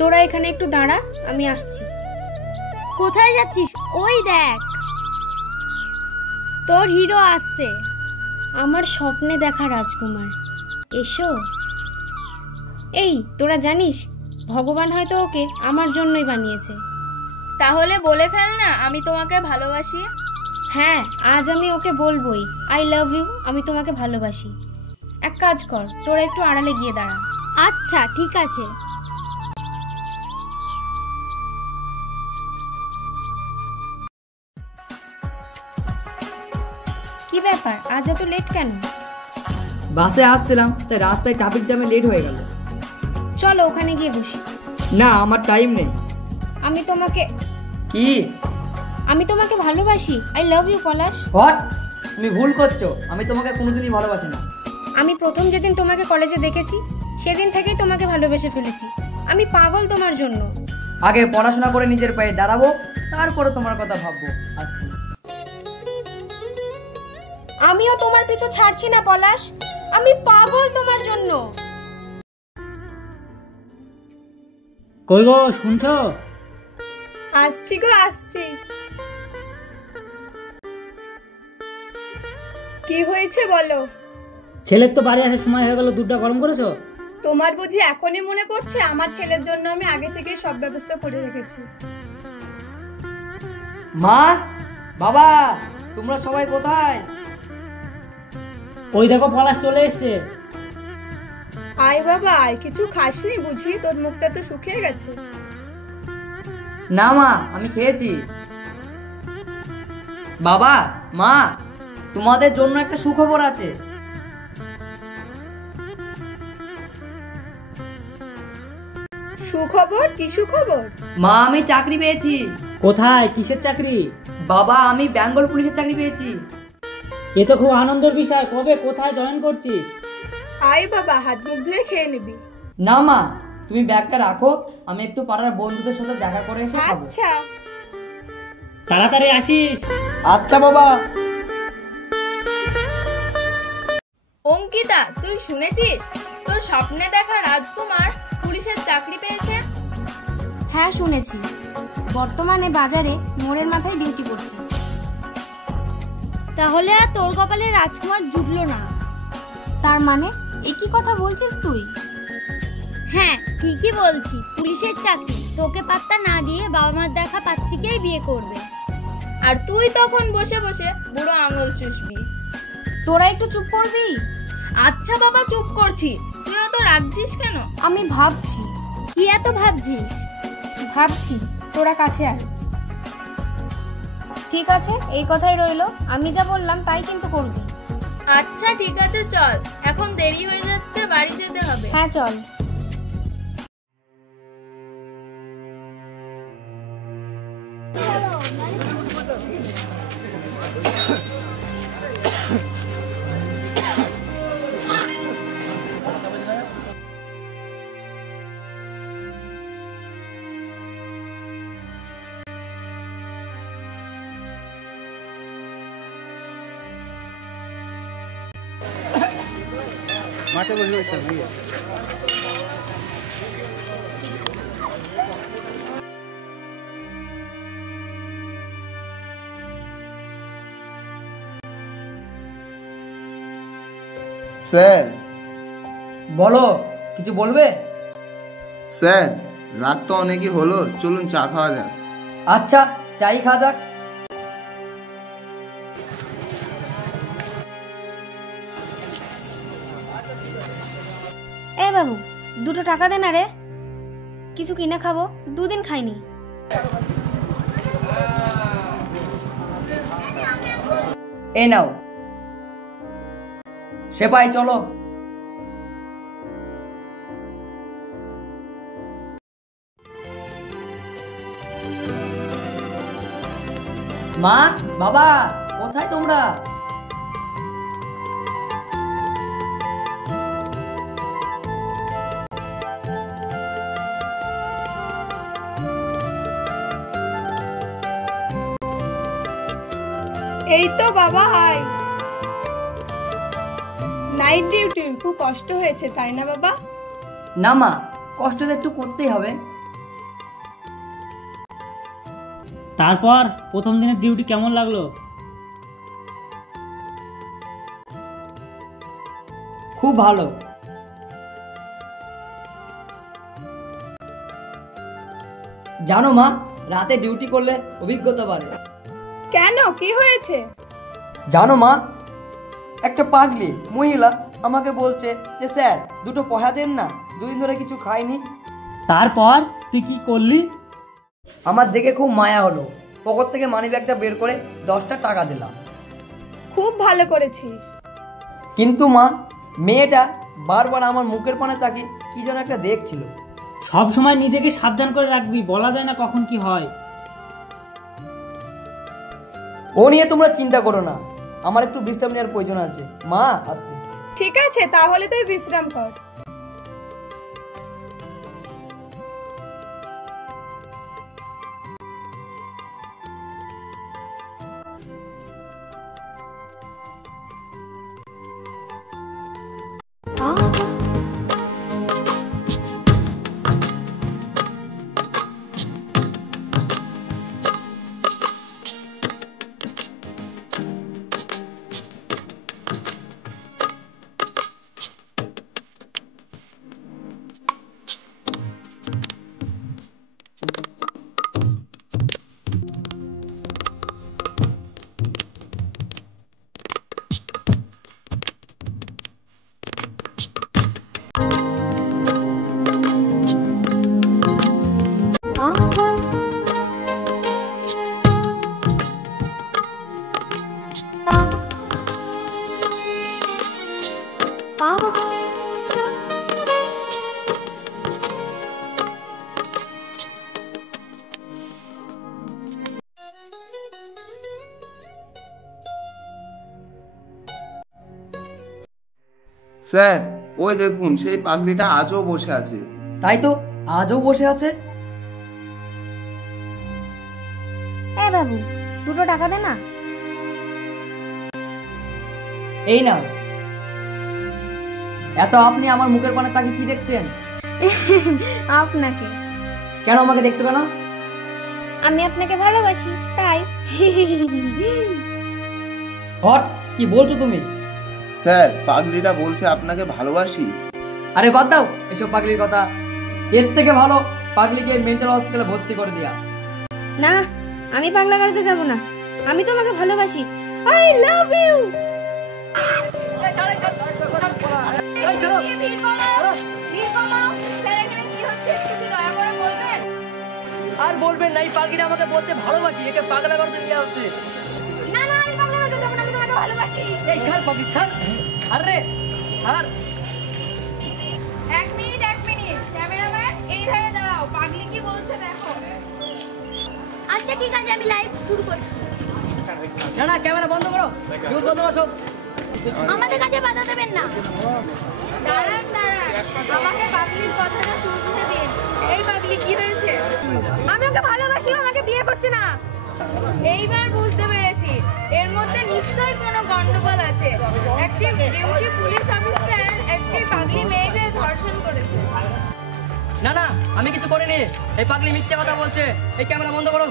তোরা এখানে একটু দাঁড়া, আমি আসছি। কোথায় যাচ্ছিস? ওই দেখ তোর হিরো আসছে। আমার স্বপ্নে দেখা রাজকুমার, এসো। এই তোরা জানিস ভগবান হয়তো ওকে আমার জন্যই বানিয়েছে। তাহলে বলে ফেল না, আমি তোমাকে ভালোবাসি। হ্যাঁ, আজ আমি ওকে বলবোই, আই লাভ ইউ, আমি তোমাকে ভালোবাসি। এক কাজ কর, তোরা একটু আড়ালে গিয়ে দাঁড়া। আচ্ছা ঠিক আছে। কি ব্যাপার, আজ এত লেট কেন? বাসে আসছিলাম, তাই রাস্তায় ট্রাফিক জ্যামে লেট হয়ে গেল। চলো ওখানে গিয়ে বসি। না, আমার টাইম নেই। আমি তোমাকে ভালোবাসি, I love you Palash. What? তুমি ভুল করছো, আমি তোমাকে কোনোদিনই ভালোবাসি না। আমি প্রথম যেদিন তোমাকে কলেজে দেখেছি সেদিন থেকেই তোমাকে ভালোবেসে ফেলেছি। আমি পাগল তোমার জন্য। আগে পড়াশোনা করে নিজের পায়ে দাঁড়াবো, তারপরে তোমার কথা ভাববো। আসছি। আমিও তোমার পিছু ছাড়ছি না পলাশ, আমি পাগল তোমার জন্য। কই গো, শুনছো? আসছি গো, আসছি। কি হয়েছে বলো? ছেলের তো বাড়ি আসার সময় হয়ে গেল, দুধটা গরম করেছো? তোমার বুঝি এখনই মনে পড়ছে? আমার ছেলের জন্য আমি আগে থেকে সব ব্যবস্থা করে রেখেছি। মা, বাবা, তোমরা সবাই কোথায়? ওই দেখো পলাশ চলে এসছে। আয় বাবা আয়, কিছু খাসনি বুঝি? তোর মুখটা তো শুকিয়ে গেছে। না মা, আমি খেয়েছি। বাবা, মা, তোমাদের জন্য একটা সুখবর আছে। সুখবর? কি সুখবর? মা, আমি চাকরি পেয়েছি। কোথায়, কিসের চাকরি? বাবা, আমি বেঙ্গল পুলিশের চাকরি পেয়েছি। এ তো খুব আনন্দের বিষয়। কবে, কোথায় জয়েন করছিস? আয় বাবা, হাত মুখ ধুয়ে খেয়ে নিবি। না মা, তুমি ব্যাগটা রাখো, আমি একটু পাড়ার বন্ধুদের সাথে দেখা করে এসে খাবো। আচ্ছা। তাড়াতাড়ি আসিস। আচ্ছা বাবা। অঙ্কিতা, তুই শুনেছিস তোর স্বপ্নে দেখা রাজকুমার পুলিশের চাকরি পেয়েছে? হ্যাঁ শুনেছি, বর্তমানে বাজারে মোড়ের মাথায় ডিউটি করছে। তাহলে আর তোর কপালে রাজকুমার জুটলো না? তার মানে একই কথা বলছিস তুই? হ্যাঁ ঠিকই বলছি, পুলিশের চাকরি, তোকে পাত্তা না দিয়ে বাবা মার দেখা পাত্রীকেই বিয়ে করবে। আর তুই তখন বসে বসে বুড়ো আঙুল চুষবি। তোরা একটু চুপ করবি? আচ্ছা বাবা, চুপ করছি। তুই অত রাখছিস কেন? আমি ভাবছি। কি এত ভাবছিস? ভাবছি, তোরা কাছে আয়। ঠিক আছে, এই কথাই রইলো, আমি যা বললাম তাই কিন্তু করবি। আচ্ছা ঠিক আছে, চল, এখন দেরি হয়ে যাচ্ছে, বাড়ি যেতে হবে। হ্যাঁ চল। মাঠে বসে রয়েছে ভাইয়া। স্যার। বলো, কিছু বলবে? স্যার, রাত তো অনেকই হলো, চলুন চা খাওয়া যাক। আচ্ছা, চাই খাওয়া যাক। এ বাবু, দুটো টাকা দে না রে, কিছু কিনে খাবো, দুদিন খাইনি। এই নাও। সেপাই চলো। মা, বাবা, কোথায় তোমরা? এই তো বাবা, আয়। নাইট ডিউটি খুব কষ্ট হয়েছে তাই না বাবা? না মা, কষ্ট তো একটু করতেই হবে। তারপর প্রথম দিনের ডিউটি কেমন লাগলো? খুব ভালো। জানো মা, রাতে ডিউটি করলে অভিজ্ঞতা বাড়ে। কেন, কি হয়েছে? জানো মা, একটা পাগলি মহিলা আমাকে বলছে যে স্যার দুটো পয়সা দেন না, দুদিন ধরে কিছু খাইনি। তারপর তুই কি করলি? আমার দেখে খুব মায়া হলো, পকেট থেকে মানি ব্যাগটা বের করে 10টা টাকা দিলাম। খুব ভালো করেছিস। কিন্তু মা, মেয়েটা বারবার আমার মুখের পানে তাকিয়ে কি যেন একটা দেখছিল। সব সময় নিজেকে সাবধান করে রাখবি, বলা যায় না কখন কি হয়। ও নিয়ে তোমরা চিন্তা করো না, আমার একটু বিশ্রাম নেওয়ার প্রয়োজন আছে। মা, আসি। ঠিক আছে, তাহলে তুই বিশ্রাম কর। স্যার, ওই দেখুন সেই পাগলিটা আজও বসে আছে। তাই তো, আজও বসে আছে। এই বাবু, 2 টাকা দে না। এই নাও। এত আপনি আমার মুখের পানে তাকিয়ে কি দেখছেন? আপনাকে। কেন আমাকে দেখছো কেন? আমি আপনাকে ভালোবাসি তাই। হট, কি বলছো তুমি? স্যার, পাগলিটা বলছে আপনাকে ভালোবাসি। আরে বাদ দাও এসব পাগলির কথা। এর থেকে ভালো পাগলিকে মেন্টাল হসপিটালে ভর্তি করে দেয়া। না, আমি পাগলা গাড়িতে যাব না। আমি তোমাকে ভালোবাসি। I love you. আর বলবেন না, এই পাগলিটা আমাকে বলছে ভালোবাসি, একে পাগলা করতে দেওয়া হচ্ছে। না না, আমি পাগলা গাড়িতে যাব না, আমি তোমাকে ভালোবাসি। এই ছাড় পাগলি, ছাড়। আরে ছাড়। এক মিনিট ক্যামেরাম্যান এই ধারে দাঁড়াও, পাগলি কি বলছে দেখো। আচ্ছা ঠিক আছে, আমি লাইভ শুরু করছি। না না, ক্যামেরা বন্ধ করো, নিউজ বন্ধ করো সব। আমাদের কাছে বাধা দেবেন না। দাঁড়ান, আমাকে পাগলির কথাটা শুনতে দিন। এই পাগলি কি হয়েছে? আমি ওকে ভালোবাসি, আমাকে বিয়ে করছে না। এইবার বুঝতে পেরেছি, এর মধ্যে নিশ্চয়ই কোনো গন্ডগোল আছে। একটি ডিউটি পুলিশ অফিসার একটি পাগলি মেয়েকে ধর্ষণ করেছে। না না, আমি কিছু করিনি। এই পাগলি মিথ্যে কথা বলছে। এই ক্যামেরা বন্ধ করো।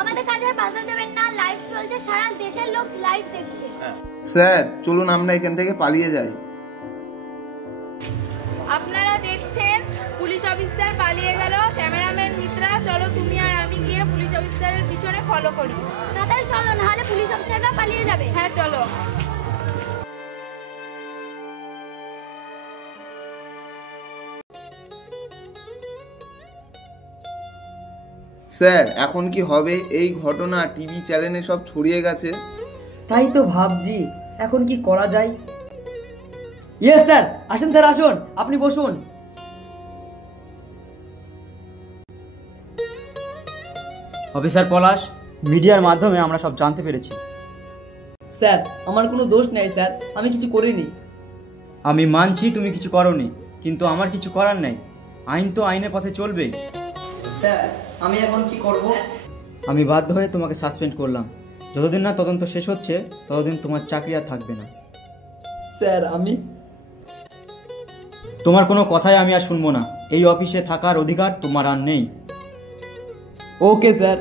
আমাদের কাজে বাধা দেবেন না, লাইভ চলছে, সারা দেশের লোক লাইভ দেখছে। স্যার, চলুন আমরা এখান থেকে পালিয়ে যাই। আপনারা দেখছেন পুলিশ অফিসার পালিয়ে গেল। ক্যামেরাম্যান মিত্রা, চলো তুমি আর আমি গিয়ে পুলিশ অফিসারের পিছনে ফলো করি। তাড়াতাড়ি চলো, নাহলে পুলিশ অফিসাররা পালিয়ে যাবে। হ্যাঁ চলো। স্যার, এখন কি হবে? এই ঘটনা টিভি চ্যানেলে সব ছড়িয়ে গেছে। তাই তো ভাবছি এখন কি করা যায়। ইয়েস স্যার, আসুন স্যার, আসুন, আপনি বসুন। অফিসার পলাশ, মিডিয়ার মাধ্যমে আমরা সব জানতে পেরেছি। স্যার, আমার কোনো দোষ নেই স্যার, আমি কিছু করিনি। আমি মানছি তুমি কিছু করোনি, কিন্তু আমার কিছু করার নেই। আইন তো আইনের পথে চলবে। স্যার, আমি এখন কি করব? আমি বাধ্য হয়ে তোমাকে সাসপেন্ড করলাম। যতদিন না তদন্ত শেষ হচ্ছে ততদিন তোমার চাকরি আর থাকবে না। স্যার, আমি তোমার কোনো কথাই আমি আর শুনবো না। এই অফিসে থাকার অধিকার তোমার আর নেই। Okay sir.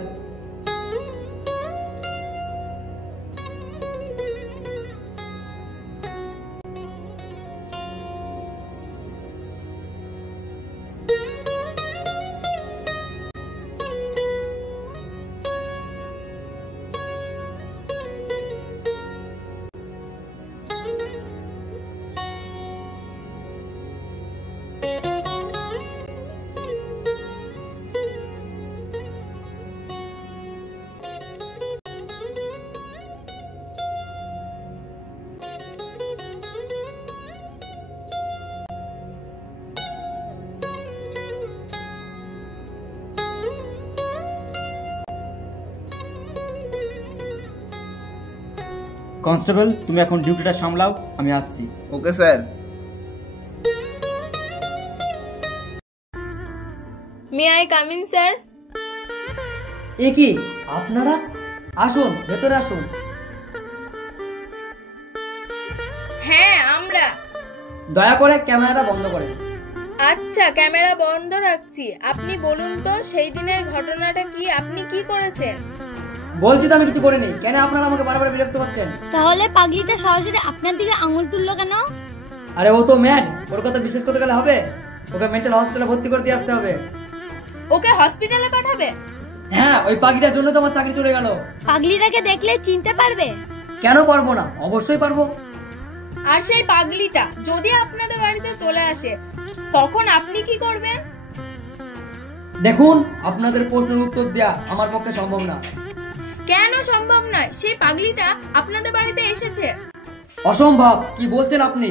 কনস্টেবল, তুমি এখন ডিউটিটা সামলাও, আমি আসছি। Okay sir. May I come in sir? এ কি আপনারা? আসুন, ভেতরে আসুন। হ্যাঁ আমরা। দয়া করে ক্যামেরাটা বন্ধ করেন। আচ্ছা, ক্যামেরা বন্ধ রাখছি। আপনি বলুন তো সেই দিনের ঘটনাটা কি, আপনি কি করেছেন? বলছি তো আমি কিছু করিনি, কেন আপনারা আমাকে বারবার বিরক্ত করছেন? তাহলে পাগলিটা সরাসরি আপনার দিকে আঙুল তুললো কেন? আরে ও তো ম্যাড, ওর কথা বিশ্বাস করতে গেলে হবে? ওকে মেন্টাল হসপিটালে ভর্তি করে দিয়ে আসতে হবে। ওকে হসপিটালে পাঠাবে? হ্যাঁ, ওই পাখিটার জন্য তো আমার চাকরি চলে গেল। পাগলিটাকে দেখলে চিনতে পারবে? কেন পারবো না, অবশ্যই পারবো। আর সেই পাগলিটা যদি আপনাদের বাড়িতে চলে আসে তখন আপনি কি করবেন? দেখুন, আপনাদের প্রশ্নের উত্তর দেয়া আমার পক্ষে সম্ভব না। কেন সম্ভব নয়? সেই পাগলিটা আপনাদের বাড়িতে এসেছে। অসম্ভব, কি বলছেন আপনি?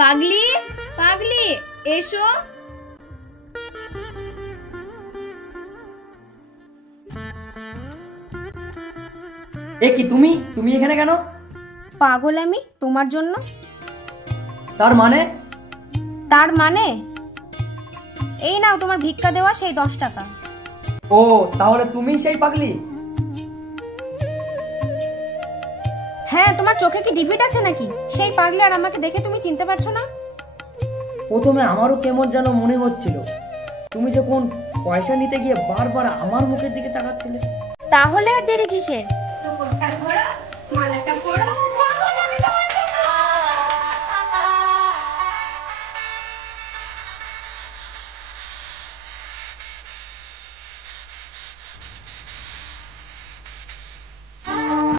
পাগলি, পাগলি এসো। এ কি তুমি তুমি এখানে কেন? পাগল আমি তোমার জন্য। তার মানে? তার মানে এই নাও তোমার ভিক্ষা দেওয়া সেই 10 টাকা। ও, তাহলে তুমি সেই পাগলি? হ্যাঁ, তোমার চোখে কি ডিফিট আছে নাকি? সেই পাগলি আর আমাকে দেখে তুমি চিনতে পারছো না? প্রথমে আমারও কেমন যেন মনে হচ্ছিল, তুমি যখন পয়সা নিতে গিয়ে বারবার আমার মুখের দিকে তাকাচ্ছিলে। তাহলে আর দেরি কিসের? মালাটা পড়ো।